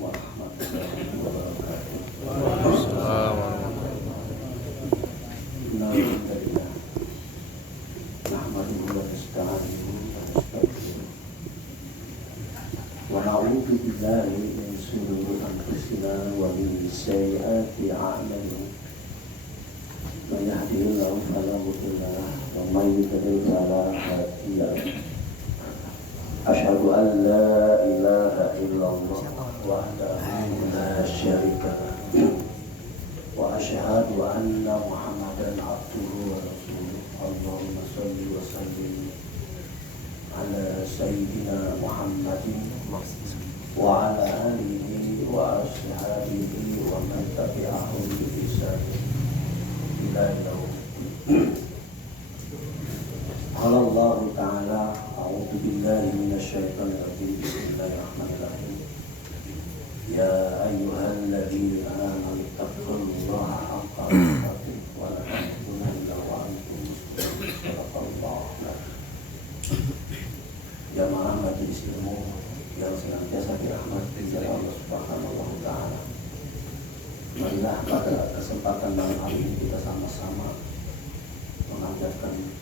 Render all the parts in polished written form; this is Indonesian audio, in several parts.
warahmatullahi wabarakatuh. Assalamualaikum. Alhamdulillah. Nahmaduhu wa nasta'inuhu wa nastaghfiruh. Wa na'udzu billahi min shururi anfusina wa min sayyiati a'malina. Man yahdihillahu fala mudilla lahu wa man yudlil fala hadiya lahu. Asyhadu an la ilaha illallah wahdahu la syarika lahu wa asyhadu anna Muhammadan abduhu wa rasuluh. Allahumma shalli wa sallim ala sayyidina Muhammadin wa ala alihi wa ashabihi wa man tabi'ahum bi ihsan ila yaumil. Qala Allah Ta'ala, a'udzu billahi minasy syaithanir rajim. Bismillahirrahmanirrahim. Ya ayyuhalladzina amanu taqullaha haqqa tuqatih wa la tamutunna illa wa antum muslimun. Shadaqallahu al-azim. Jamaah majelis ilmu yang senantiasa dirahmati oleh Allah Subhanahu wa Ta'ala. Marilah pada kesempatan malam hari ini kita sama-sama mengajarkan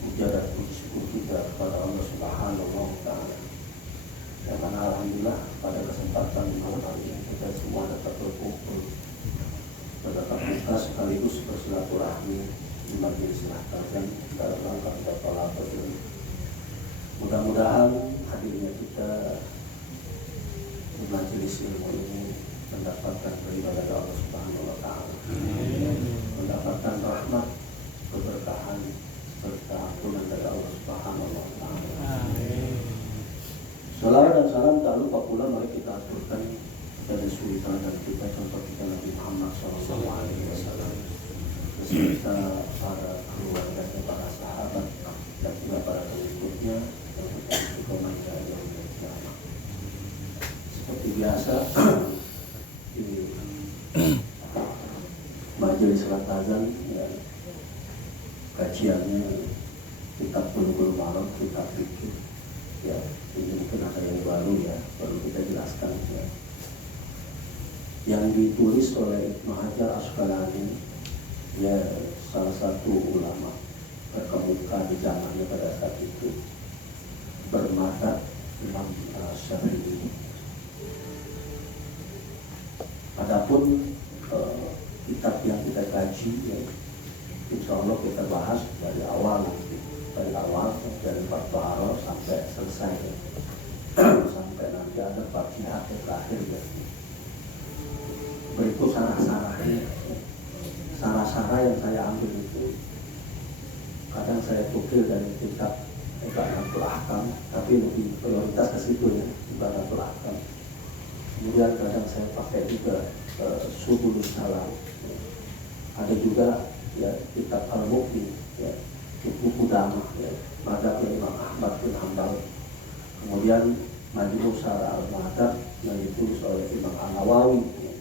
puja dan puji syukur kita kepada Allah Subhanahu wa Ta'ala. Ya, karena alhamdulillah pada kesempatan malam hari ini kita semua dapat berkumpul, bertatap muka sekaligus bersilaturahmi di majelis taklim dalam rangka kita tolak ini. Mudah-mudahan hadirnya kita di majelis ilmu ini mendapatkan beribadah Allah Subhanahu wa Ta'ala, mendapatkan rahmat, keberkahan serta ampunan dari Allah Subhanahu wa Ta'ala. Salawat dan salam tak lupa pula mari kita aturkan kepada suri teladan kita, contoh kita Nabi Muhammad SAW, beserta para keluarganya, para sahabat dan juga para pengikutnya yang kita istiqomahnya yang kiamat. Seperti biasa di majelis Latazan ya, kajiannya kitab Bulughul Maram, kitab fikih ya. Ini mungkin ada yang baru ya, perlu kita jelaskan ya. Yang ditulis oleh Ibnu Hajar Asqalani ya, salah satu ulama terkemuka di zamannya pada saat itu, bermadzhab Imam Syafi'i. Adapun kitab yang kita kaji ya, insya Allah kita bahas dari awal dari bab Taharah sampai selesai ya. Sampai nanti ada bab jihad yang terakhir ya. Berikut sarah-sarahnya. Sarah-sarah yang saya ambil itu kadang saya tukil dari kitab Ibadatul Ahkam, tapi lebih prioritas ke situ ya, Ibadatul Ahkam. Kemudian kadang saya pakai juga Subulus Salam. Ada juga ya kitab Al-Muqni ya, buku Qudamah ya, madzhab Imam Ahmad bin Hanbal. Kemudian Majmu' Syarah Al-Madzhab yang ditulis oleh Imam An-Nawawi ya.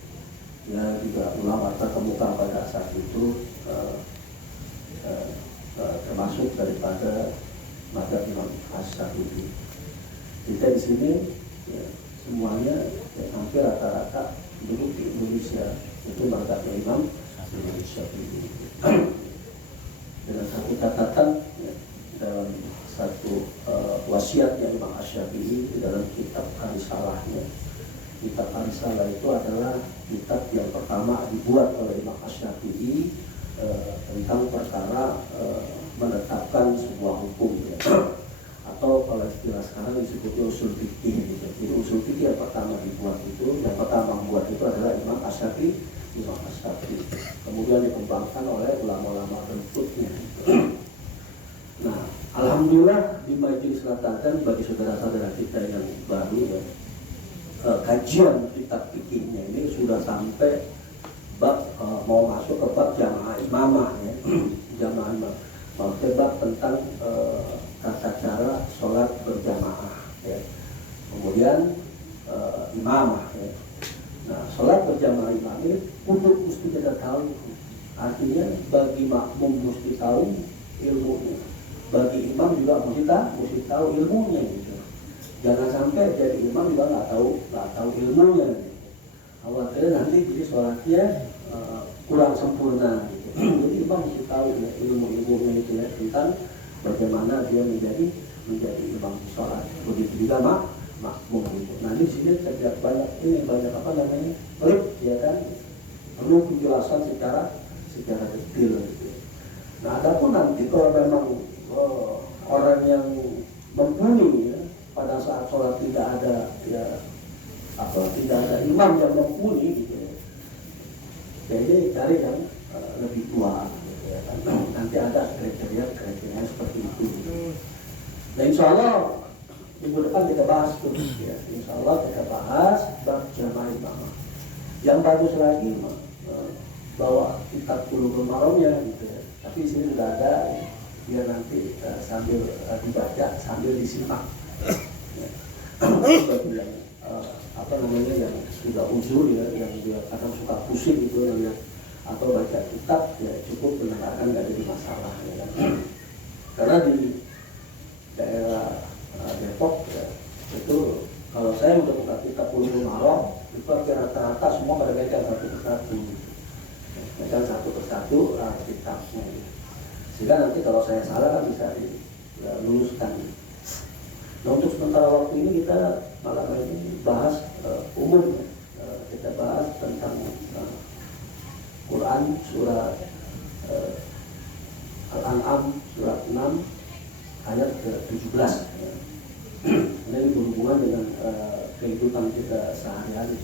Ya juga ulama terkemuka pada saat itu, termasuk daripada madzhab Imam Asy-Syafi'i. Kita di sini ya, semuanya ya, hampir rata-rata dulu di Indonesia itu madzhab Imam Syafi'i. Dengan satu catatan ya, dalam satu wasiatnya Imam Asy-Syafi'i di dalam kitab Ar-Risalahnya. Kitab Ar-Risalah itu adalah kitab yang pertama dibuat oleh Imam Asy-Syafi'i tentang perkara menetapkan sebuah hukum ya. Atau kalau istilah sekarang disebutnya usul fikih gitu. Jadi usul fikih yang pertama dibuat itu, yang pertama membuat itu adalah Imam Asy-Syafi'i. Kemudian dikembangkan oleh ulama-ulama berikutnya. Nah, alhamdulillah di majelis Latazan bagi saudara-saudara kita yang baru ya, kajian kitab fikihnya ini sudah sampai bab mau masuk ke bab jamaah imamah ya. Jamaah imamah, maksudnya bab tentang tata cara sholat berjamaah ya. Kemudian imamah ya. Nah, sholat berjamaah imam ini untuk mesti kita tahu. Artinya bagi makmum mesti tahu ilmunya, bagi imam juga mesti tahu ilmunya gitu. Jangan sampai jadi imam juga nggak tahu ilmunya. Gitu. Khawatirnya nanti jadi sholatnya kurang sempurna. Gitu. Jadi imam mesti tahu ya ilmu-ilmunya itu ya tentang bagaimana dia menjadi imam sholat. Begitu juga makmum gitu. Nah di sini terlihat banyak apa namanya pelik ya kan, perlu penjelasan secara detail gitu. Nah adapun nanti kalau memang orang yang mumpuni ya, pada saat sholat tidak ada imam yang mumpuni gitu ya. Jadi cari yang lebih tua gitu ya kan. Nanti ada kriteria seperti itu gitu. Nah insya Allah minggu depan kita bahas tuh ya. Insya Allah kita bahas bab jamaah imamah. Yang bagus lagi bawa kitab Bulughul Maramnya gitu ya. Tapi di sini sudah ada ya. Biar nanti sambil dibaca sambil disimak ya. Bagi yang yang sudah uzur ya, yang dia kadang suka pusing gitu ya, atau baca kitab ya cukup mendengarkan, nggak jadi masalah ya kan. Karena di daerah Depok ya, itu kalau saya udah buka kitab Bulughul Maram itu rata-rata semua pada baca satu persatu kitabnya gitu. Sehingga nanti kalau saya salah kan bisa diluruskan. Nah untuk sementara waktu ini kita malam ini bahas umum ya. Kita bahas tentang Quran surat Al-An'am surat 6 ayat ke-17 ya. Ini berhubungan dengan kehidupan kita sehari-hari.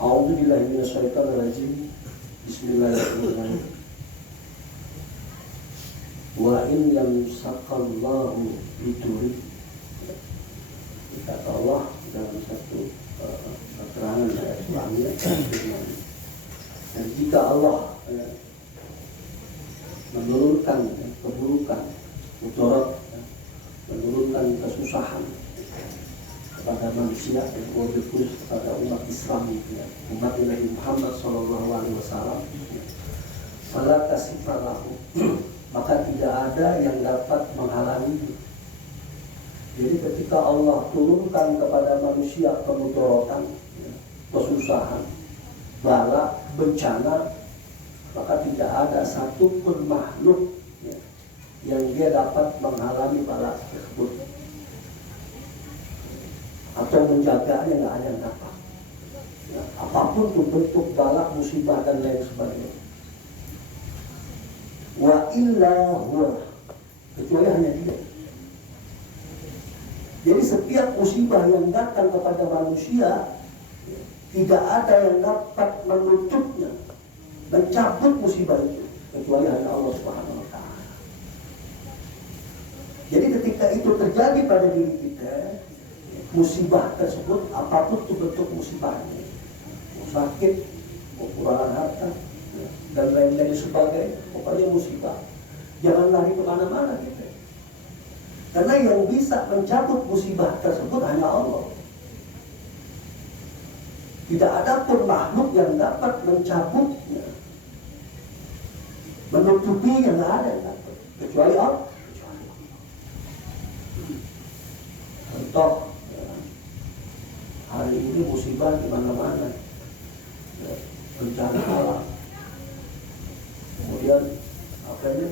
A'udzubillahi minasyaitonirrajim. Bismillahirrahmanirrahim. Wa in yamsakallahu biduri. Kata Allah dalam satu keterangan ayat Qur'annya. Dan jika Allah menurunkan keburukan, mudarat, menurunkan kesusahan kepada manusia, lebih khusus kepada umat Islam, ya, umat Nabi Muhammad SAW, fala kasifa lahu, maka tidak ada yang dapat menghalangi. Jadi ketika Allah turunkan kepada manusia kemudaratan, ya, kesusahan, bala, bencana, maka tidak ada satupun makhluk ya, yang dia dapat menghalangi bala tersebut atau menjaganya, nggak ada yang dapat ya, apapun itu bentuk bala, musibah dan lain sebagainya. Wa illa huwa, kecuali hanya dia. Jadi setiap musibah yang datang kepada manusia tidak ada yang dapat menutupnya, mencabut musibah itu kecuali hanya Allah Subhanahu wa Ta'ala. Jadi ketika itu terjadi pada diri kita, musibah tersebut apapun itu bentuk musibahnya, sakit, kekurangan harta dan lain-lain sebagainya, pokoknya musibah. Jangan lari kemana-mana kita, karena yang bisa mencabut musibah tersebut hanya Allah. Tidak ada pun makhluk yang dapat mencabutnya, menutupinya, nggak ada yang dapat kecuali Allah. Contoh hari ini musibah di mana-mana, ya, bencana alam, kemudian apa ini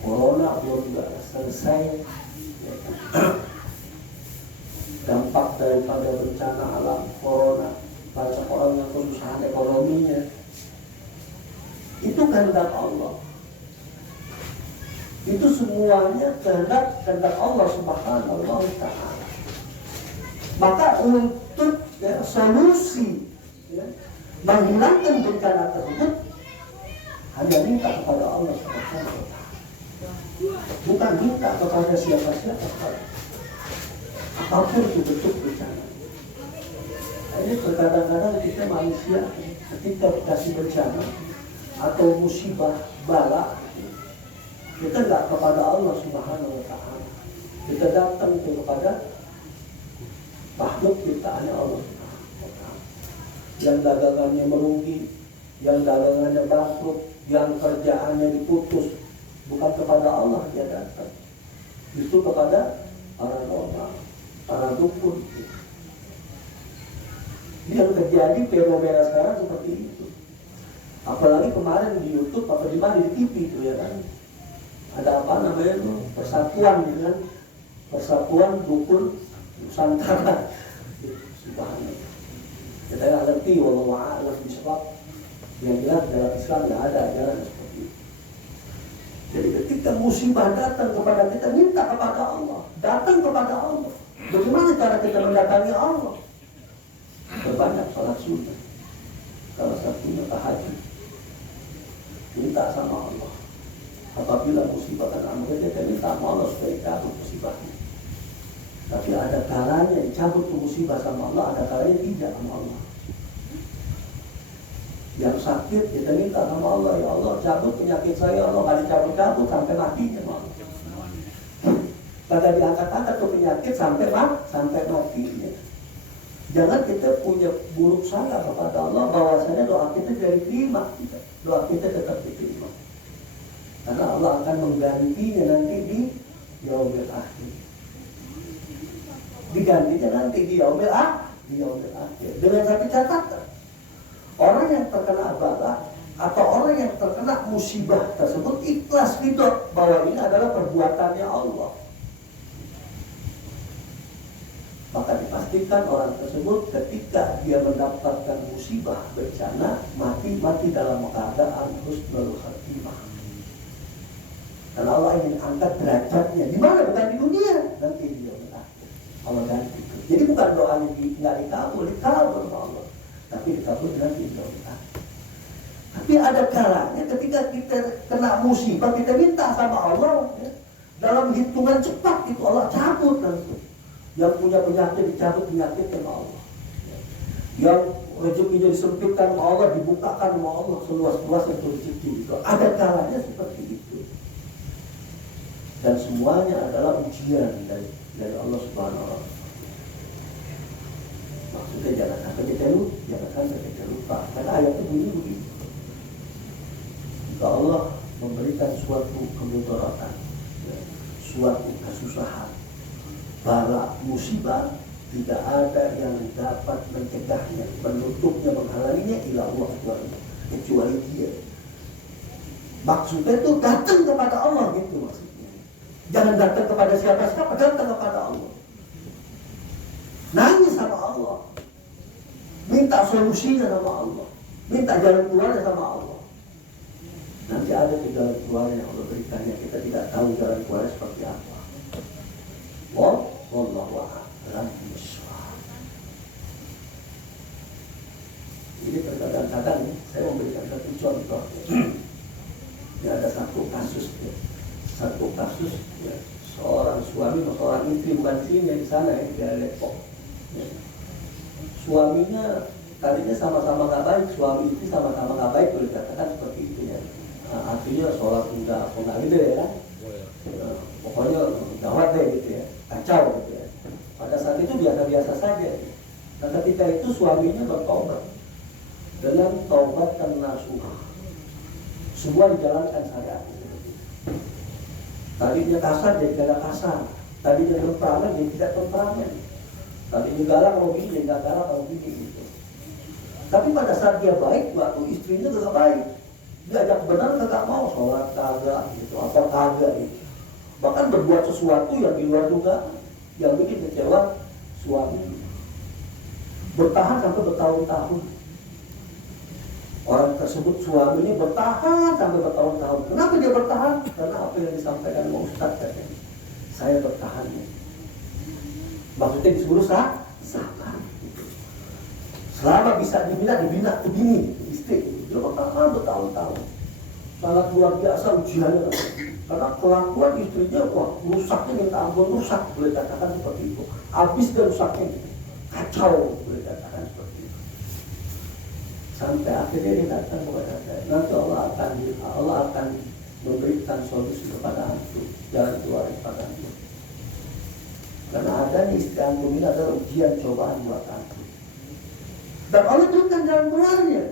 corona belum juga selesai, ya. Dampak daripada bencana alam corona, banyak orang yang kesusahan ekonominya, itu kehendak Allah. Itu semuanya kehendak Allah Subhanahu wa Ta'ala. Maka untuk solusi menghilangkan bencana tersebut hanya minta kepada Allah Subhanahu wa Ta'ala, bukan minta kepada siapa-siapa. Apapun itu bentuk bencana. Ini terkadang-kadang kita manusia ketika dikasih bencana atau musibah, bala, kita nggak kepada Allah Subhanahu wa Ta'ala, kita datang kepada makhluk ciptaannya Allah Subhanahu wa Ta'ala, yang dagangannya merugi, yang dagangannya bangkrut, yang kerjaannya diputus, bukan kepada Allah dia datang, justru kepada paranormal, para dukun. Yang terjadi fenomena sekarang seperti itu. Apalagi kemarin di YouTube atau di mana di TV itu ya kan, ada apa namanya itu persatuan gitu kan, persatuan dukun Nusantara. Subhanallah. Kita nggak ngerti wallahu a'lam bishawab. Yang jelas dalam Islam nggak ada ajaran seperti itu. Jadi ketika musibah datang kepada kita, minta kepada Allah, datang kepada Allah. Bagaimana cara kita mendatangi Allah? Berbanyak salat sunnah, salah satunya tahajud. Minta sama Allah. Apabila musibah dan amal kita minta sama Allah supaya cabut musibahnya. Tapi ada kalanya dicabut musibah sama Allah, ada kalanya tidak sama Allah. Yang sakit kita minta sama Allah, ya Allah cabut penyakit saya, Allah nggak dicabut-cabut sampai matinya Allah. Kagak diangkat-angkat ke penyakit sampai matinya. Jangan kita punya buruk sangka kepada Allah bahwasanya doa kita tidak diterima, doa kita tetap diterima. Karena Allah akan menggantinya nanti di yaumil akhir. Digantinya nanti di yaumil akhir. Dengan satu catatan, orang yang terkena bala atau orang yang terkena musibah tersebut ikhlas ridho bahwa ini adalah perbuatannya Allah. Maka dipastikan orang tersebut ketika dia mendapatkan musibah bencana mati dalam keadaan husnul khatimah. Karena Allah ingin angkat derajatnya. Di mana? Bukan di dunia, nanti di dunia. Allah ganti. Jadi bukan doanya nggak dikabul sama Allah, tapi dikabul nanti di dunia. Tapi ada kalanya ketika kita kena musibah kita minta sama Allah ya, dalam hitungan cepat itu Allah cabut langsung. Yang punya penyakit dicabut penyakitnya sama Allah. Yang rezekinya disempitkan sama Allah, dibukakan sama Allah seluas-luasnya untuk rezeki itu. Ada kalanya seperti itu. Dan semuanya adalah ujian dari Allah Subhanahu wa Ta'ala. Maksudnya jangan sampai kita lupa. Karena ayat itu bunyi begitu. Jika Allah memberikan suatu kemudaratan, suatu kesusahan, bala musibah, tidak ada yang dapat mencegahnya, menutupnya, menghalanginya ila Allah kecuali Dia. Maksudnya itu datang kepada Allah gitu maksudnya. Jangan datang kepada siapa-siapa, datang kepada Allah. Nangis sama Allah. Minta solusinya sama Allah. Minta jalan keluarnya sama Allah. Nanti ada jalan keluarnya yang Allah berikannya, kita tidak tahu jalan keluarnya seperti apa. Wallahu a'lam bishawab. Jadi terkadang-kadang saya memberikan satu contoh. Ini ada satu kasus ya, seorang suami atau seorang istri bukan sini di sana ya, di daerah Depok. Ya. Suaminya tadinya sama-sama nggak baik, suami istri sama-sama nggak baik, boleh katakan seperti itu ya. Nah, artinya sholat enggak gitu ya kan? Pokoknya gawat deh gitu ya, kacau gitu ya. Pada saat itu biasa-biasa saja. Nah ketika itu suaminya bertobat dengan taubat dan nasuha. Semua dijalankan syariat. Tadinya kasar jadi tidak kasar, tadinya temperamen jadi tidak temperamen, tadinya galak mau gini jadi nggak galak mau gini gitu. Tapi pada saat dia baik, waktu istrinya juga baik, diajak benar nggak mau, sholat kagak gitu, apa kagak gitu. Bahkan berbuat sesuatu yang di luar dugaan, yang bikin kecewa suami. Bertahan sampai bertahun-tahun. Orang tersebut suaminya bertahan sampai bertahun-tahun. Kenapa dia bertahan? Karena apa yang disampaikan sama Ustaz katanya. Saya bertahan. Maksudnya disuruh sabar. Selama bisa dibina begini istri. Dia bertahan bertahun-tahun. Sangat luar biasa ujiannya. Karena kelakuan istrinya rusaknya minta ampun, rusak boleh katakan seperti itu. Habis dia rusaknya, kacau boleh katakan seperti itu. Sampai akhirnya dia datang kepada saya. Nanti Allah akan memberikan solusi kepada antum, jalan keluar kepada antum. Karena ada di istri antum ini adalah ujian cobaan buat antum. Dan Allah berikan jalan keluarnya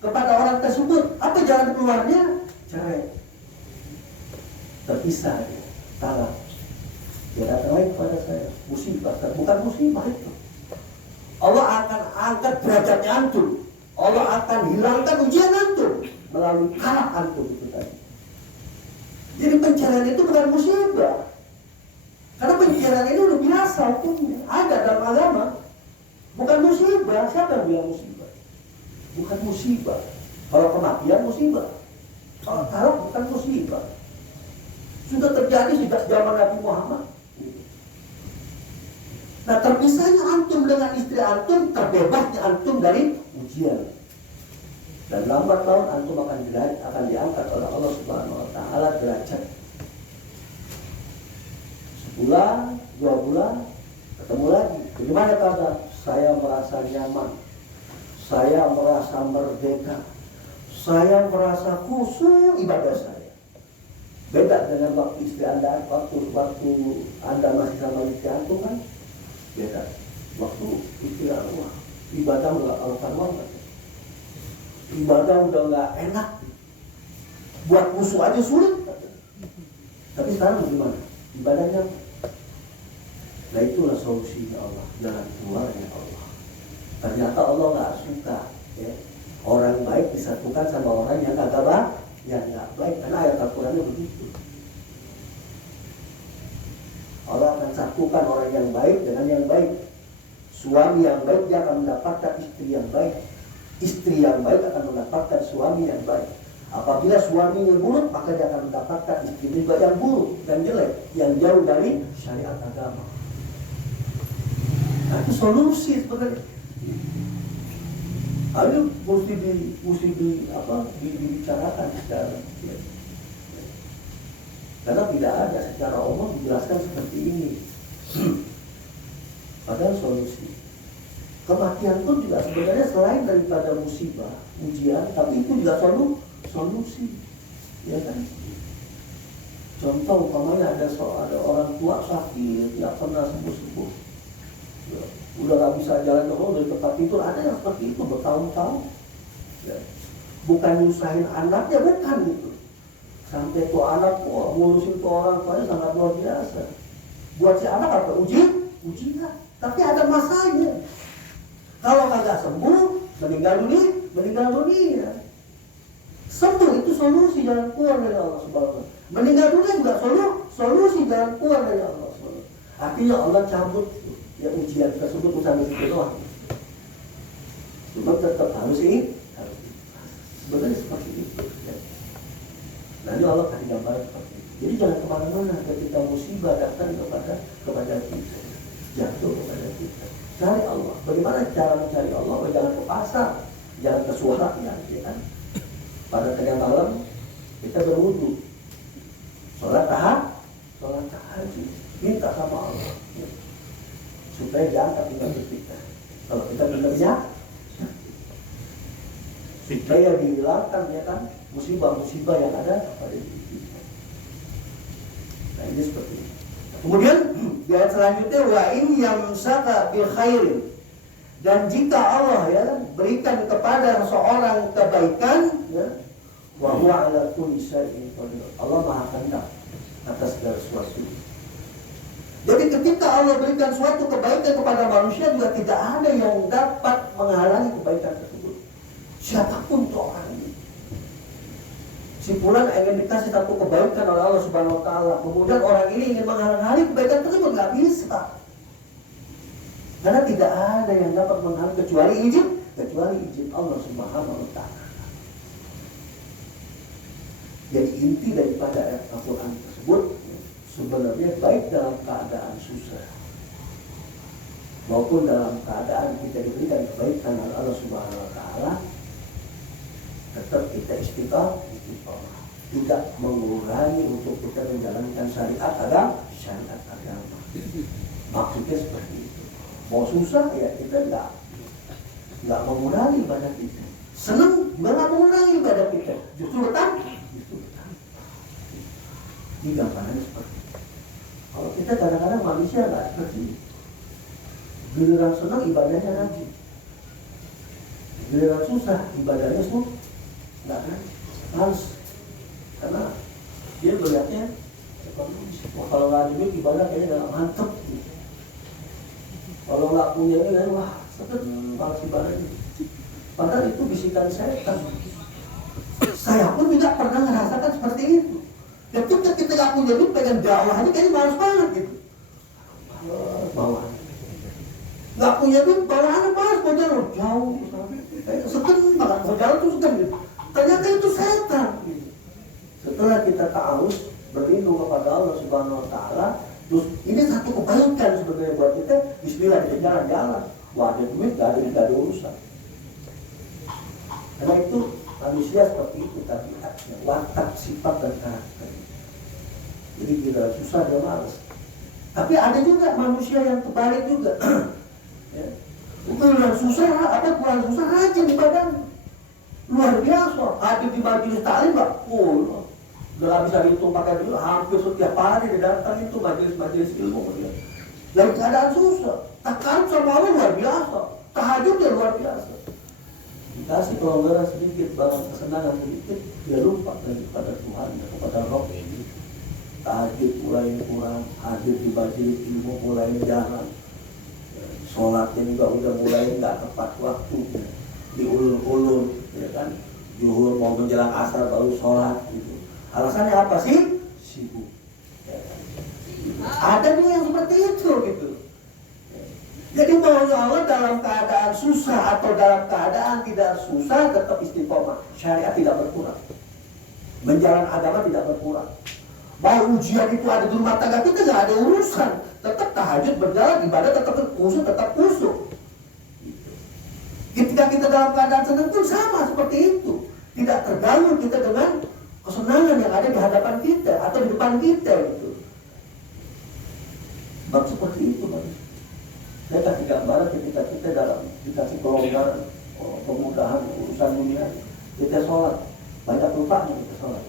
kepada orang tersebut. Apa jalan keluarnya? Cerai. Terpisah dia, talak. dia datang lagi kepada saya, musibah, bukan musibah itu. Allah akan angkat derajatnya antum. Allah akan hilangkan ujian antum melalui kalah antum itu tadi. Jadi pencarian itu bukan musibah. Karena pencarian itu udah biasa hukumnya, ada dalam agama. Bukan musibah. Siapa yang bilang musibah? Bukan musibah. Kalau kematian musibah. Kalau taruh bukan musibah. Sudah terjadi sejak zaman Nabi Muhammad. Nah, terpisahnya antum dengan istri antum, terbebasnya antum dari ujian. Dan lambat laun antum akan diangkat oleh Allah Subhanahu wa taala derajat. Sebulan, 2 bulan, ketemu lagi. Bagaimana kabar? Saya merasa nyaman. Saya merasa merdeka. Saya merasa khusyuk ibadah saya. Beda dengan waktu istri Anda, waktu Anda masih sama istri antum kan? Beda. Waktu istri Allah, ibadah udah karuan banget. Ibadah udah nggak enak. Buat musuh aja sulit. Tapi sekarang bagaimana? Ibadahnya. Nah itulah solusinya Allah, jalan keluarnya Allah. Ternyata Allah nggak suka ya, orang baik disatukan sama orang yang nggak baik, yang nggak baik. Karena ayat Al-Qurannya begitu. Allah akan satukan orang yang baik dengan yang baik. Suami yang baik dia akan mendapatkan istri yang baik. Istri yang baik akan mendapatkan suami yang baik. Apabila suaminya buruk, maka dia akan mendapatkan istri juga yang buruk dan jelek, yang jauh dari syariat agama. Nah, itu solusi sebenarnya. Ayo mesti dibicarakan secara ya. Karena tidak ada secara umum dijelaskan seperti ini. Padahal solusi. Kematian pun juga sebenarnya selain daripada musibah, ujian, tapi itu juga solusi. Ya kan? Contoh umpamanya ada orang tua sakit, tidak pernah sembuh-sembuh. Ya, udah nggak bisa jalan dari tempat tidur, ada yang seperti itu bertahun-tahun. Ya. Bukan nyusahin anaknya, bukan gitu. Sampai tuh anak ngurusin tuh orang tuanya sangat luar biasa. Buat si anak apa? Ujian. Tapi ada masanya. Kalau kagak sembuh, meninggal dunia. Sembuh itu solusi jalan keluar dari Allah Subhanahu wa taala. Meninggal dunia juga solusi jalan keluar dari Allah Subhanahu wa taala. Artinya Allah cabut ya ujian tersebut bukan itu doang. Cuma tetap harus ini. Sebenarnya seperti itu. Ya. Nanti Allah kasih gambar seperti itu. Jadi jangan kemana-mana ketika musibah datang kepada kita, jatuh kepada kita. Cari Allah. Bagaimana cara mencari Allah? Jangan ke pasar, jangan ke suara, ya kan? Pada tengah malam kita berwudu, sholat tahajud, minta sama Allah ya, supaya diangkat tinggal kita. Kalau kita bekerja, supaya dihilangkan ya kan musibah-musibah yang ada pada diri kita. Nah ini seperti ini. Kemudian di ayat selanjutnya wa in yamsaka bil khairin, dan jika Allah ya berikan kepada seorang kebaikan ya, wa huwa ala kulli syai'in qadir. Allah Maha Kehendak atas segala sesuatu. Jadi ketika Allah berikan suatu kebaikan kepada manusia juga tidak ada yang dapat menghalangi kebaikan tersebut. Siapapun tuh orang ini. Si fulan ingin dikasih satu kebaikan oleh Allah Subhanahu wa taala, kemudian orang ini ingin menghalang-halangi kebaikan tersebut, nggak bisa. Karena tidak ada yang dapat menghalang kecuali izin Allah Subhanahu wa taala. Jadi inti daripada ayat Al-Quran tersebut sebenarnya baik dalam keadaan susah maupun dalam keadaan kita diberikan kebaikan oleh Allah Subhanahu wa taala, tetap kita istiqamah, tidak mengurangi untuk kita menjalankan syariat agama. Maksudnya seperti itu. Mau susah ya kita nggak mengurangi ibadah kita. Senang nggak mengurangi ibadah kita. Justru bertambah. Ini gambarannya seperti itu. Kalau kita kadang-kadang manusia nggak seperti itu. Giliran senang ibadahnya rajin. Giliran susah ibadahnya semua nggak kan? Harus. Karena dia melihatnya Wah, kalau nggak ada duit ibadah kayaknya nggak mantep. Kalau nggak punya ini, wah seket malas ibadahnya. Padahal itu bisikan setan. Saya pun tidak pernah merasakan seperti itu. Ketika kita nggak punya duit, pengen dakwah ini kayaknya malas banget gitu. Bawa. Nggak punya duit, bawaannya malas, mau jalan jauh. Seken banget, mau jalan tuh seken gitu. Ternyata itu setan. Setelah kita tahu berlindung kepada Allah Subhanahu Wa Taala, terus ini satu kebaikan sebenarnya buat kita. Bismillah kita jalan-jalan. Wah ada duit, nggak ada urusan. Karena itu manusia seperti itu tabiatnya, watak, sifat dan karakter. Jadi bila susah dia malas. Tapi ada juga manusia yang terbalik juga. Ya. Kurang susah, kurang susah rajin ibadah. Luar biasa. Hadir di majelis taklim, Pak. Udah bisa dihitung pakai dulu, hampir setiap hari didatang itu majelis ilmu dia. Dalam keadaan susah, takkan sama Allah luar biasa, tahajud dia luar biasa. Dikasih kelonggaran sedikit, barang kesenangan sedikit, dia lupa kepada Tuhan, kepada Rob ini. Tahajud mulai kurang, hadir di majelis ilmu mulai jarang, sholatnya juga udah mulai nggak tepat waktu, diulur-ulur, ya kan? Zuhur mau menjelang asar baru sholat gitu. Alasannya apa sih? Sibuk. Ya. Ada juga yang seperti itu gitu. Jadi maunya Allah dalam keadaan susah atau dalam keadaan tidak susah tetap istiqomah. Syariat tidak berkurang. Menjalan agama tidak berkurang. Mau ujian itu ada di rumah tangga kita nggak ada urusan. Tetap tahajud berjalan, ibadah tetap kusuk, tetap kusuk. Gitu. Ketika kita dalam keadaan senang pun sama seperti itu. Tidak terganggu kita dengan kesenangan yang ada di hadapan kita atau di depan kita gitu. Bab seperti itu, Bang. Saya kasih gambaran ketika kita dalam dikasih kelonggaran, kemudahan urusan dunia, kita sholat banyak lupanya kita sholat.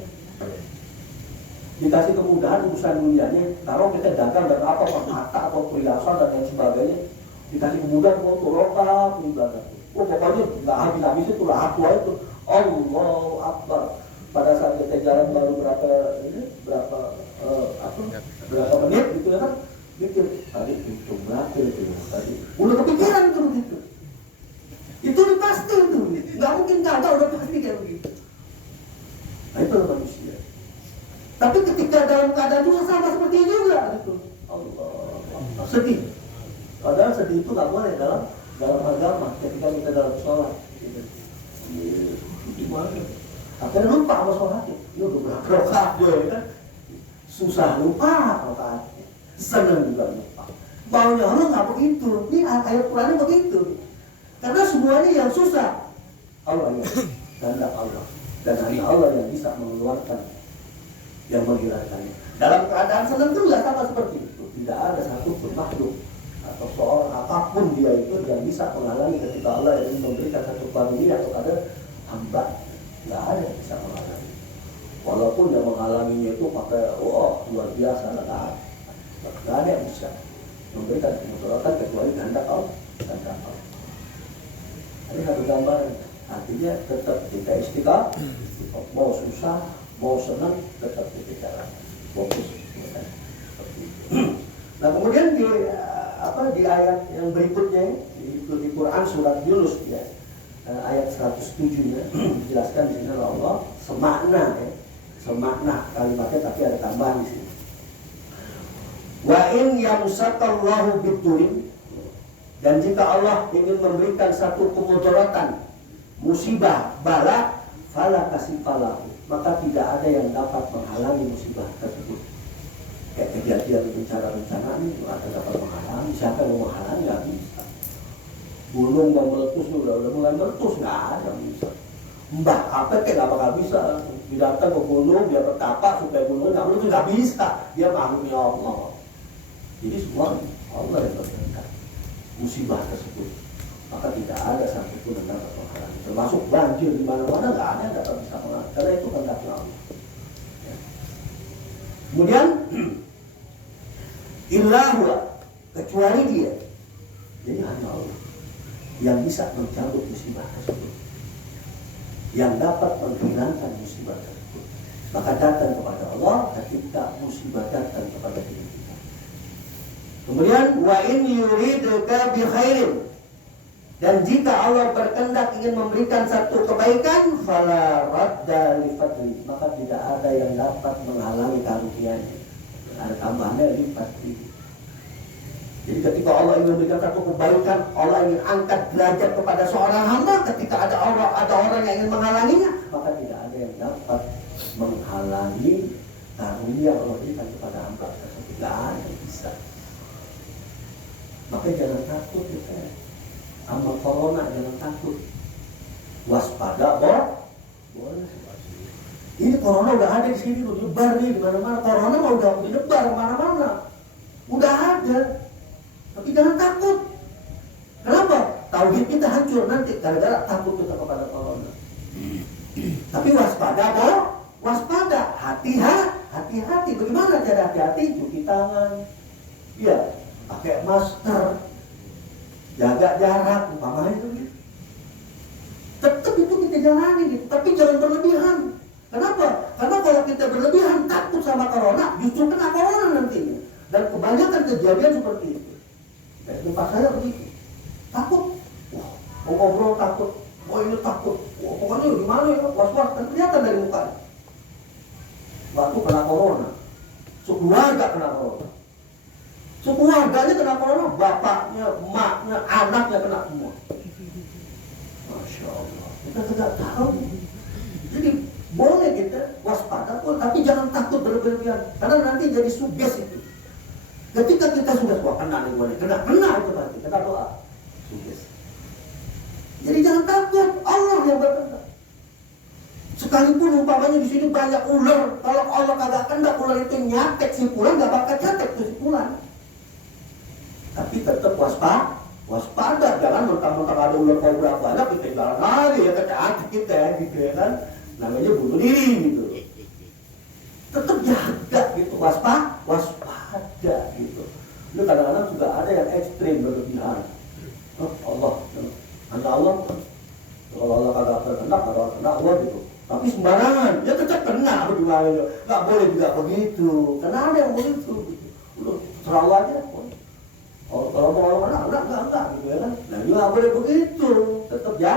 Dikasih kemudahan urusan dunianya, taruh kita dagang dan apa mata atau perhiasan dan lain sebagainya, dikasih kemudahan untuk lokal ibadah. Pokoknya nggak habis-habis itu lah aku itu. Allahu Akbar. Pada saat kita jalan baru berapa menit gitu ya kan, mikir tadi hitung berapa itu tadi udah kepikiran itu begitu. Itu udah pasti itu, nggak mungkin kagak, udah pasti kayak begitu. Nah itu manusia. Tapi ketika dalam keadaan juga sama seperti ini juga gitu. Allah sedih. Padahal sedih itu nggak boleh dalam agama. Ketika kita dalam sholat, gitu. Gimana? Akhirnya lupa sama sholatnya. Ini udah berapa rakaat gue ya kan? Susah lupa rakaatnya. Senang juga lupa. Maunya Allah nggak begitu. Ini ayat Qurannya begitu. Karena semuanya yang susah Allah ya, kehendak Allah. Dan hanya Allah yang bisa mengeluarkan, yang menghilangkannya. Dalam keadaan senang juga sama seperti itu. Tidak ada satu pun makhluk atau seorang apapun dia itu yang bisa menghalangi ketika Allah yang memberikan satu panggilan kepada hamba. Nggak ada yang bisa menghalangi. Walaupun yang menghalanginya itu pakai luar biasa, nggak ada yang bisa memberikan kemudaratan kecuali kehendak Allah. Ini satu gambaran. Artinya tetap kita istiqamah, mau susah, mau senang, tetap kita jalan fokus. Nah kemudian di ayat yang berikutnya di Quran surat Yunus ya. Ayat 107 ya, dijelaskan di sini Allah semakna ya, semakna kalimatnya tapi ada tambahan di sini. Wa in yamsakallahu bidurin, dan jika Allah ingin memberikan satu kemudaratan, musibah, bala, fala kasifalahu, maka tidak ada yang dapat menghalangi musibah tersebut. Kayak kejadian bencana-bencana ini ada dapat menghalangi, siapa yang mau menghalangi? Nggak bisa. Gunung mau meletus udah mulai meletus, nggak ada bisa. Mbah apa kayak nggak bakal bisa. Datang ke gunung dia bertapa supaya gunung nggak meletus, nggak bisa. Dia makhluknya Allah. Jadi semua Allah yang berkehendak musibah tersebut. Maka tidak ada satupun yang dapat menghalangi. Termasuk banjir di mana-mana nggak ada yang dapat bisa menghalangi. Karena itu kehendaknya Allah. Ya. Kemudian illahu, kecuali dia. Jadi hanya Allah yang bisa mencabut musibah tersebut, yang dapat menghilangkan musibah tersebut. Maka datang kepada Allah ketika musibah datang kepada diri kita. Kemudian wa in yuridka bi khairin, dan jika Allah berkehendak ingin memberikan satu kebaikan, fala radda li fadli, maka tidak ada yang dapat menghalangi karunia-Nya. Ada tambahannya lipat. Jadi ketika Allah ingin memberikan satu kebaikan, Allah ingin angkat derajat kepada seorang hamba, ketika ada orang yang ingin menghalanginya, maka tidak ada yang dapat menghalangi karunia Allah berikan kepada hamba tersebut. Tidak ada yang bisa. Maka jangan takut ya, sama corona, jangan takut. Waspada, boleh. Ini corona udah ada di sini, udah nyebar nih di mana-mana. Corona mah udah nyebar kemana-mana, udah ada. Tapi jangan takut. Kenapa? Tauhid kita hancur nanti gara-gara takut kita kepada corona. Tapi waspada, waspada, hati-hati. Bagaimana cara hati-hati? Cuci tangan, ya, pakai masker, jaga jarak, umpamanya itu. Tetap itu kita jalani gitu, tapi jangan berlebihan. Kenapa? Karena kalau kita berlebihan takut sama corona, justru kena corona nantinya. Dan kebanyakan kejadian seperti itu. Kayak tempat saya begitu, takut, wah, mau ngobrol takut, ini takut, wah, pokoknya gimana ya, was-was, kan kelihatan dari mukanya. Waktu kena corona, sekeluarga kena corona, sekeluarganya kena corona, bapaknya, emaknya, anaknya kena semua. Masya Allah, kita tidak tahu. Jadi boleh kita waspada pun, tapi jangan takut berlebihan, karena nanti jadi suges itu. Ketika kita sudah kena itu berarti kita doa suges. Jadi jangan takut, Allah yang berkehendak. Sekalipun umpamanya di sini banyak ular, kalau Allah kagak kehendak ular itu nyatek simpulan, nggak bakal nyatek tuh simpulan. Tapi tetap waspada, jangan mentang-mentang ada ular kobra banyak kita jalan lagi ya, kecacat kita gitu ya kan, namanya bunuh diri gitu. Tetap jaga gitu, waspada gitu. Itu kadang-kadang juga ada yang ekstrim berlebihan. Allah, kalau Allah kagak berkehendak, kalau kena Allah gitu. Tapi sembarangan, ya tetap kena bagaimana? Nggak boleh juga begitu. Karena ada yang begitu. Udah terlalu aja. Kalau mau Allah enggak gitu ya kan. Nah juga nggak boleh begitu. Tetap ya,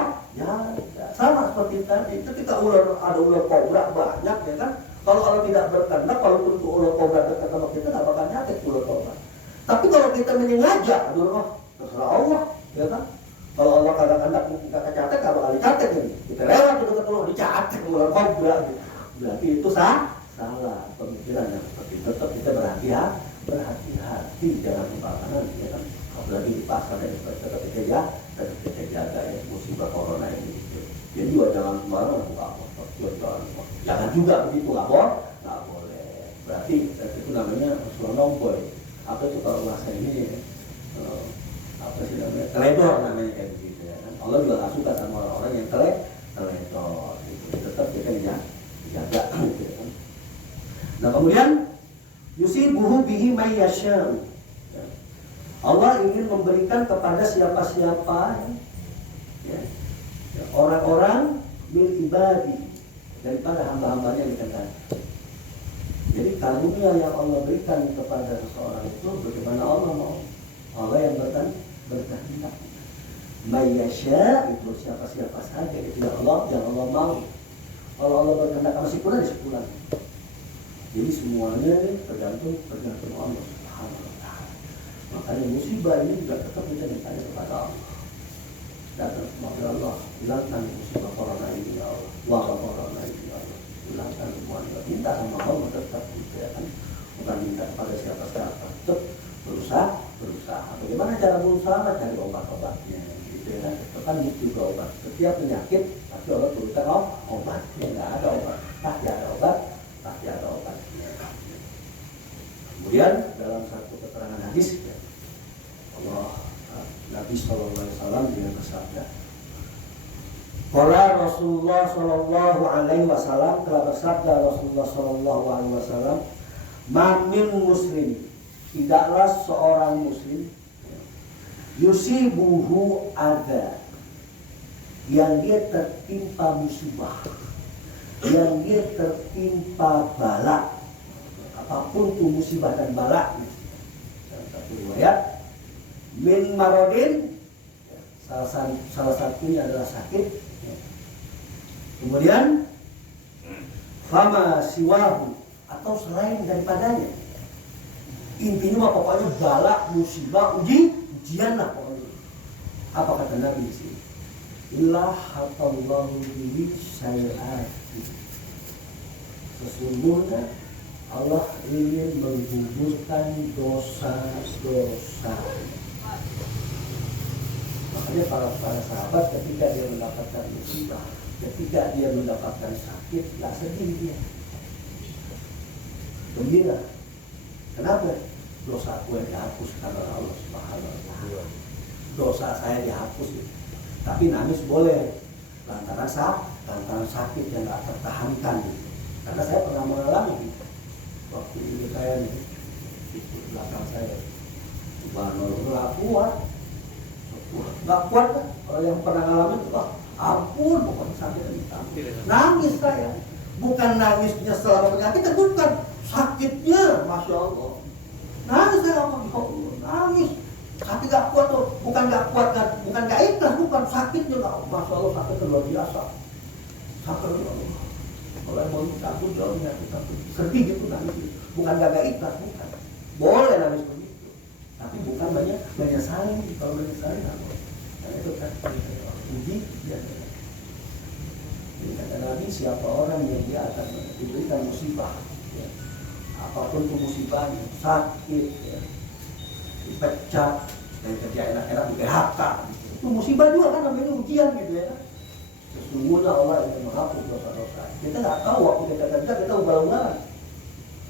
sama seperti tadi. Ketika ada ular kobra banyak ya kan. Kalau Allah tidak berkehendak, kalau untuk ular kobra dekat sama kita nggak bakal nyatek ular kobra. Tapi kalau kita menyengaja, terserah Allah, ya kan? Kalau Allah kadang-kadang kita kecatek, kalau kali catek ini, kita lewat itu ketemu dicatek ular kobra, gitu. Berarti itu salah pemikiran yang seperti itu. Tetap kita berhati-hati jangan lupakan, ya kan? Apalagi di pasar dan ketika jaga ya musibah corona ini. Gitu. Jadi juga jangan sembarangan buka jangan juga begitu, nggak boleh. Berarti itu namanya selonongboy. Apa itu kalau bahasa ini apa sih namanya, teledor namanya kayak gitu ya kan. Allah juga nggak suka sama orang-orang yang teledor gitu. Tetap kita dijaga gitu ya kan. Nah kemudian yusibuhu bihi may yasha. Allah ingin memberikan kepada siapa-siapa ya, orang-orang min ibadi, daripada hamba-hambanya yang dikatakan. Jadi karunia yang Allah berikan kepada seseorang itu bagaimana Allah mau. Allah yang berkehendak. Mayyasha itu siapa-siapa saja itu yang Allah mau. Kalau Allah berkehendak sama sipulan, sipulan. Jadi semuanya ini tergantung Allah Subhanahu wa ta'ala. Makanya musibah ini juga tetap kita minta kepada Allah. Datang kepada Allah, hilangkan musibah corona ini ya Allah, wabah corona ini ya Allah, hilangkan semuanya. Minta sama Allah tetap gitu ya kan, bukan minta kepada siapa-siapa. Tetap berusaha. Bagaimana cara berusaha? Cari obat-obatnya gitu ya kan. Itu kan juga obat. Setiap penyakit pasti Allah tuliskan obatnya. Nggak ada obat, pasti ada obatnya. Kemudian dalam satu keterangan hadis ya, Nabi SAW dia bersabda, Qala Rasulullah SAW telah bersabda Rasulullah SAW, Mamin muslim, tidaklah seorang muslim yusibuhu ada yang dia tertimpa musibah, yang dia tertimpa bala, apapun itu musibah dan bala. Dalam satu riwayat, min marodin, salah satunya adalah sakit. Kemudian fama siwahu, atau selain daripadanya. Intinya mah pokoknya bala, musibah, ujian lah pokoknya. Apa kata Nabi di sini? Illa hatallahu bihi sayyi'ati. Sesungguhnya Allah ingin menggugurkan dosa-dosa. Makanya para sahabat ketika dia mendapatkan musibah, ketika dia mendapatkan sakit, gak sedih dia, gembira. Kenapa? Dosaku yang dihapuskan oleh Allah Subhanahu wa Ta'ala. Dosa saya dihapus. Tapi nangis boleh, lantaran sakit yang gak tertahankan. Karena saya pernah mengalami waktu ini saya nih, di belakang saya, nggak kuat kan? Kalau yang pernah ngalamin itu, ampun, pokoknya sakit nangis saya. Bukan nangis nyesel penyakitnya, bukan, sakitnya, masya Allah. Nangis saya, nangis. Sakit gak kuat tuh, bukan gak kuat kan, bukan gak ikhlas, bukan, sakitnya gak, masya Allah, sakitnya luar biasa. Sakitnya, kalau mau takut jauh kita sedih gitu nangis, bukan gak ikhlas, bukan. Boleh nangis begitu, tapi bukan menyesali. Kalau menyesali nggak boleh. Karena itu kan uji dia. Jadi kata Nabi, siapa orang yang dia akan diberikan musibah, ya, apapun itu musibahnya, sakit, ya, dipecat, dari kerja enak-enak di PHK, itu musibah juga kan, namanya ujian gitu ya. Sesungguhnya Allah yang menghapus dosa-dosa. Kita nggak tahu waktu kita kerja kita ugal-ugalan.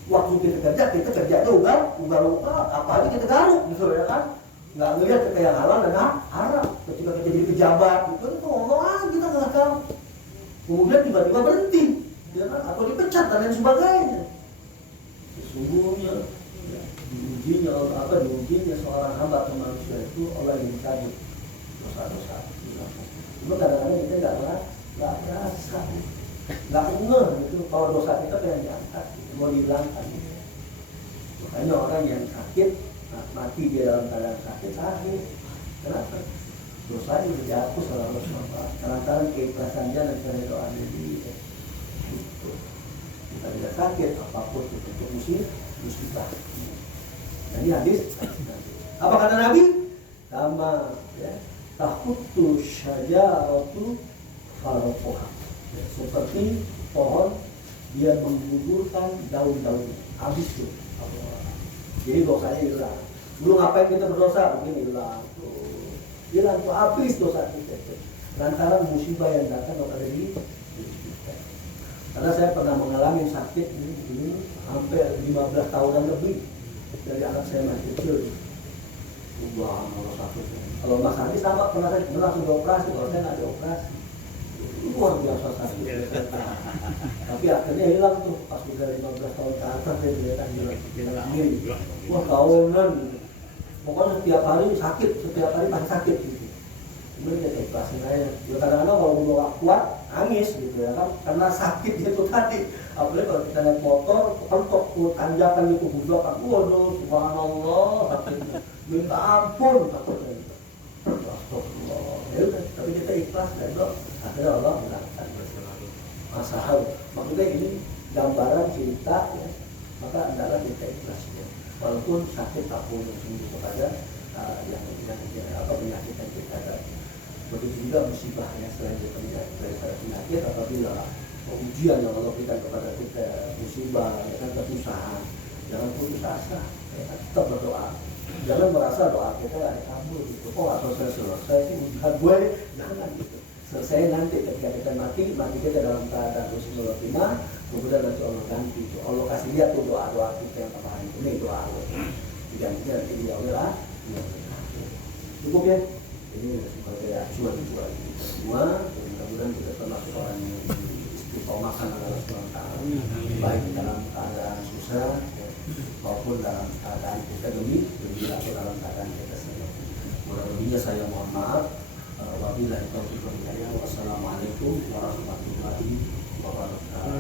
Waktu kita kerja kerjanya ugal-ugalan. Apalagi kita garuk gitu ya kan. Nggak ngelihat kita yang halal dan haram. Ketika kita jadi pejabat itu Allah kita nggak tahu. Kemudian tiba-tiba berhenti, ya kan? Atau dipecat dan lain sebagainya. Sesungguhnya diujinya seorang hamba atau manusia itu Allah yang mencabut dosa-dosa. Cuma kadang-kadang kita nggak merasa, nggak ngeh gitu kalau dosa kita pengen diangkat, mau dihilangkan. Makanya orang yang sakit, mati dia dalam keadaan sakit. Kenapa? Dosanya dihapus oleh Allah SWT. Kadang-kadang keikhlasannya dan cara doanya dia. Gitu. Kita tidak sakit apapun itu musibah. Nah, ini hadis. Apa kata Nabi? Sama ya. Tahutu syajaratu farqoha, seperti pohon dia menggugurkan daun-daun habis tuh. Jadi dosanya hilang. Dulu ngapain kita berdosa? Begini hilang tuh habis dosa kita. Lantaran musibah yang datang kepada diri kita. Karena saya pernah mengalami sakit ini hampir 15 tahunan lebih dari anak saya masih kecil. Allah sakit. Kalau Mas Andi sama pernah saya langsung dioperasi, kalau saya nggak dioperasi, luar biasa sakit. Tapi akhirnya hilang tuh pas udah 15 tahun ke atas saya kelihatan hilang. Wah tahunan, pokoknya setiap hari sakit, setiap hari pasti sakit gitu. Kemudian kita ikhlasin aja. Ya kadang-kadang kalau udah gak kuat nangis gitu ya kan, karena sakit itu tadi. Apalagi kalau kita naik motor, kentok tanjakan itu budakan, waduh subhanallah sakitnya. Minta ampun takutnya. Astagfirullah. Ya udah, tapi kita ikhlas dan akhirnya Allah mengatakan masalah. Maksudnya ini gambaran cerita ya. Maka adalah kita ikhlas ya. Walaupun sakit tak boleh sembuh kepada yang penyakit yang kita ada. Begitu juga musibah yang selain daripada penyakit, apabila ujian yang Allah berikan kepada kita, musibah, ya kan, kesusahan, jangan putus asa, ya kan, tetap berdoa. Jangan merasa doa kita ada kabur gitu. Atau selesai sih ujian gue, jangan gitu. Selesai nanti ketika kita mati kita dalam keadaan husnul khotimah, kemudian nanti Allah ganti itu. Allah kasih lihat tuh doa-doa kita yang kemarin ini doa Allah. Digantinya nanti dia lah. Cukup ya. Ini sebagai acuan buat kita semua. Mudah-mudahan kita termasuk orang yang istiqomahkan Allah SWT, baik dalam keadaan susah maupun dalam keadaan kita gembira atau dalam keadaan kita senang. Mudah-mudahan saya mohon maaf. Wabillahi taufiq wal hidayah. Wassalamualaikum warahmatullahi wabarakatuh.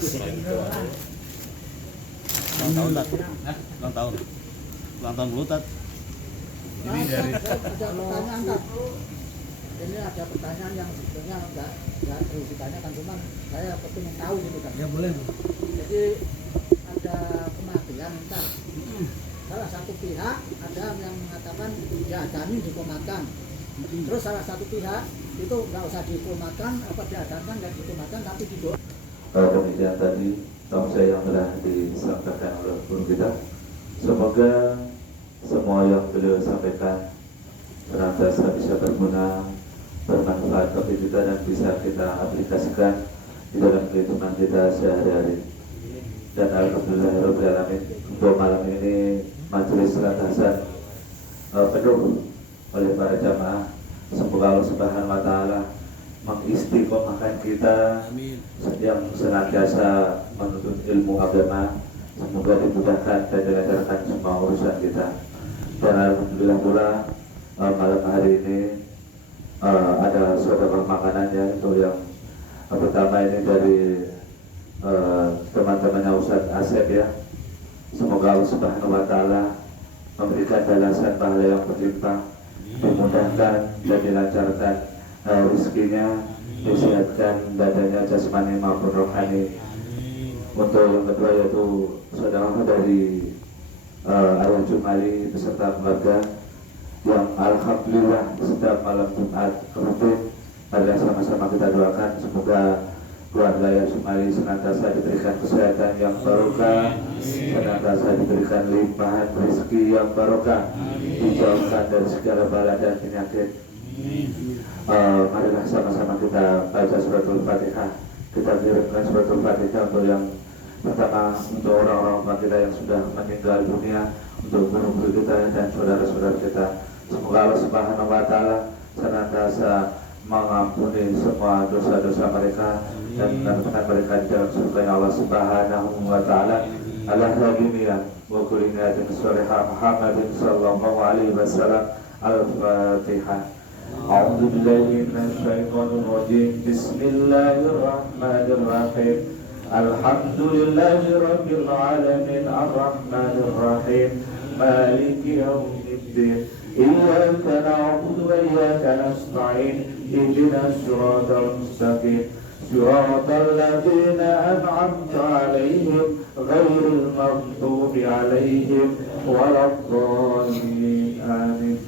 Ulang tahun Tat. Ulang tahun. Ulang tahun dulu Tat. Ini dari ada pertanyaan Tat. Ini ada pertanyaan yang sebetulnya nggak perlu ditanyakan, cuman saya pengen tahu gitu kan. Ya boleh. Jadi ada kematian Tat. Salah satu pihak ada yang mengatakan diadani dikomatkan. Terus salah satu pihak itu nggak usah dikomatkan, apa diadankan nggak dikomatkan tapi didoa. Demikian tadi tausiah yang telah disampaikan oleh guru kita. Semoga semua yang beliau sampaikan senantiasa bisa berguna, bermanfaat bagi kita dan bisa kita aplikasikan di dalam kehidupan kita sehari-hari. Dan alhamdulillahirabbil alamin, untuk malam ini majelis senantiasa penuh oleh para jamaah. Semoga Allah Subhanahu wa taala mengistiqomahkan kita yang senantiasa menuntut ilmu agama. Semoga dimudahkan dan dilancarkan semua urusan kita. Dan alhamdulillah pula malam hari ini ada sedekah makanan ya, itu yang pertama ini dari teman-temannya Ustaz Asep ya. Semoga Allah Subhanahu wa taala memberikan balasan pahala yang berlimpah, dimudahkan dan dilancarkan rezekinya, disehatkan badannya jasmani maupun rohani. Untuk yang kedua yaitu saudara dari Ayah Jumali beserta keluarga yang alhamdulillah setiap malam Jumat rutin adalah sama-sama kita doakan semoga keluarga Ayah Jumali senantiasa diberikan kesehatan yang barokah, senantiasa diberikan limpahan rezeki yang barokah, dijauhkan dari segala bala dan penyakit. Marilah sama-sama kita baca suratul Fatihah. Kita kirimkan suratul Fatihah untuk yang pertama untuk orang-orang kita yang sudah meninggal dunia, untuk guru-guru kita dan saudara-saudara kita. Semoga Allah Subhanahu wa taala senantiasa mengampuni semua dosa-dosa mereka dan menempatkan mereka di dalam surga Allah Subhanahu wa taala. Alhamdulillah wa kulli niyatin shalihah Muhammadin sallallahu alaihi wasallam. Al-Fatihah. A'udzu billahi minasyaitonir rajim. Bismillahirrahmanirrahim. Alhamdulillahi rabbil alamin arrahmanir rahim maliki yaumiddin iyyaka na'budu wa iyyaka nasta'in ihdinas siratal mustaqim siratal ladzina an'amta 'alaihim ghairil maghdubi 'alaihim waladdallin. Amin.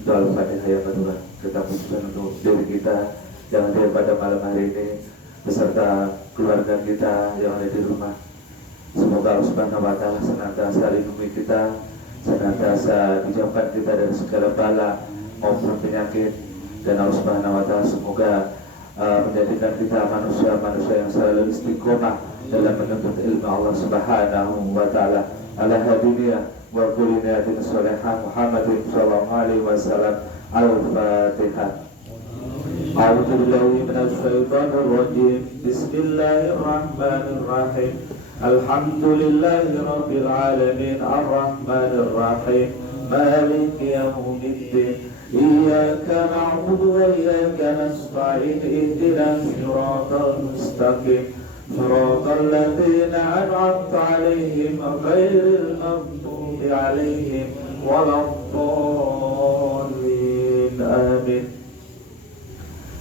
Dalam Fatihah yang kedua kita putuskan untuk diri kita yang hadir pada malam hari ini beserta keluarga kita yang ada di rumah. Semoga Allah Subhanahu wa taala senantiasa lindungi kita, senantiasa dijauhkan kita dari segala bala maupun penyakit, dan Allah Subhanahu wa taala semoga menjadikan kita manusia-manusia yang selalu istiqomah dalam menuntut ilmu Allah Subhanahu wa taala. Ala hadiniyah wa kulli niyatin shalihah Muhammadin sallallahu alaihi wasallam. Al-Fatihah. A'udzu billahi minasyaitonir rajim. Bismillahirrahmanirrahim. Alhamdulillahi rabbil alamin arrahmanir rahim maliki yaumiddin iyyaka na'budu wa iyyaka nasta'in ihdinas siratal mustaqim siratal ladzina an'amta 'alaihim ghairil maghdubi 'alaihim waladdallin. Amin.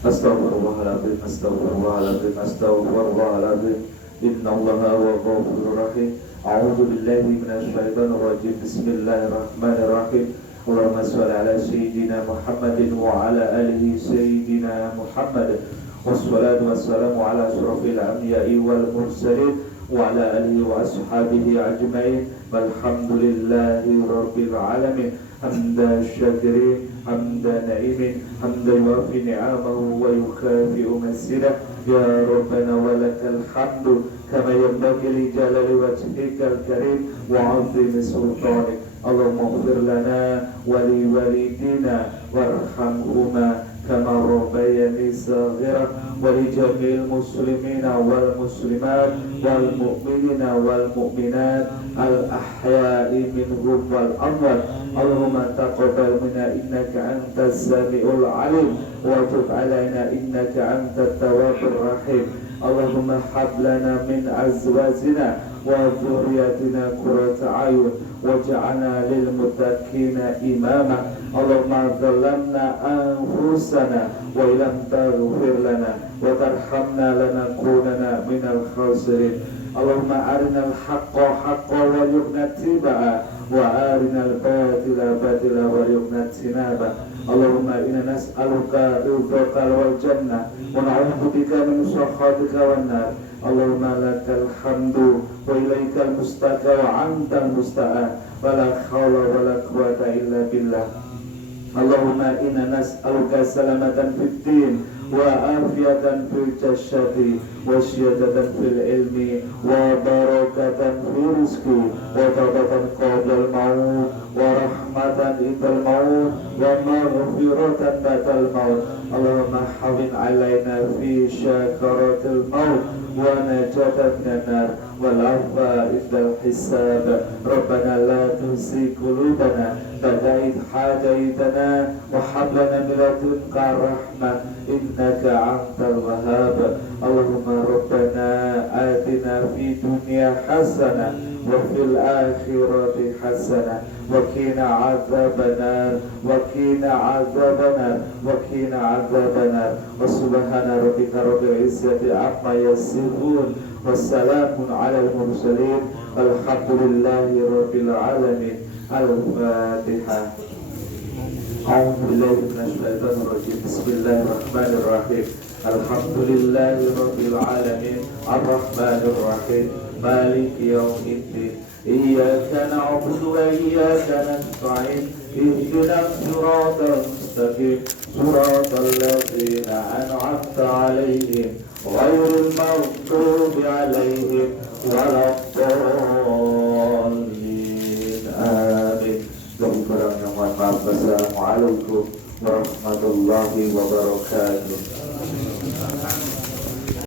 Astaghfirullahaladzim, astaghfirullahaladzim, astaghfirullahaladzim. Innallaha huwa ghafurur rahim. A'udzu billahi minasyaitonir rajim. Bismillahirrahmanirrahim. Allahumma shalli ala sayyidina Muhammadin wa ala alihi sayyidina Muhammad. Wassalatu wassalamu ala asyrafil anbiya'i wal mursalin wa ala alihi wa ashabihi ajma'in. Walhamdulillahi rabbil alamin. Hamdan syakirin, hamdan na'imin, hamdan yuafi ni'amahu wa yukafi'u masidah. Ya Rabbana walakal hamdu kama yanbaghi li jalali wajhikal karim wa 'azimi sultanik. Allahumma ighfir lana wa li walidina warhamhuma kama rabbayani saghira wa li jami'il muslimina wal muslimat wal mu'minina wal mu'minat al ahya'i minhum wal amwat. Allahumma taqabbal minna innaka antas samiul alim wa tub alaina innaka antat tawwabur rahim. Allahumma hab lana min azwajina wa dhurriyyatina qurrata a'yun waj'alna lil muttaqina imama. Allahumma zalamna anfusana wa illam taghfir lana wa tarhamna lanakunanna minal khasirin. Allahumma arinal haqqa haqqan warzuqna ittiba'a wa arinal batila batila warzuqna ijtinaba. Allahumma inna nas'aluka ridhaka wal jannah wa na'udzubika min sakhatika wan nar. Allahumma lakal hamdu wa ilaikal mustaka wa antal musta'an wa la hawla wa la quwwata illa billah. Allahumma inna nas'aluka salamatan fid din wa afiyatan fil jasadi wa syadatan fil ilmi wa barakatan fil rizqi wa tawbatan qabla al-maut wa rahmatan indal maut wa maghfiratan ba'dal maut. Allahumma hawin alaina fi syakaratil maut wa najatan minan nar wal afwa indal hisab. Rabbana la tuzigh qulubana ba'da idh hadaitana wa hab lana min ladunka rahmah innaka antal wahhab. Allahumma rabbana atina fid dunya hasanah wa fil akhirati hasanah wa qina adzabannar wa qina adzabannar wa qina adzabannar. Wa subhana rabbika rabbil izzati amma yasifun wassalamun alal mursalin walhamdulillahi rabbil alamin. Al-Fatihah. A'udzu billahi minasy syaithanir rajim. Bismillahirrahmanirrahim. Alhamdulillahi rabbil alamin arrahmanir rahim maliki yaumiddin. Iyyaka na'budu wa iyyaka nasta'in ihdinas siratal mustaqim siratal ladzina an'amta 'alaihim ghairil maghdubi 'alaihim waladdallin. Amin. Lebih kurangnya mohon maaf. Wassalamualaikum warahmatullahi wabarakatuh.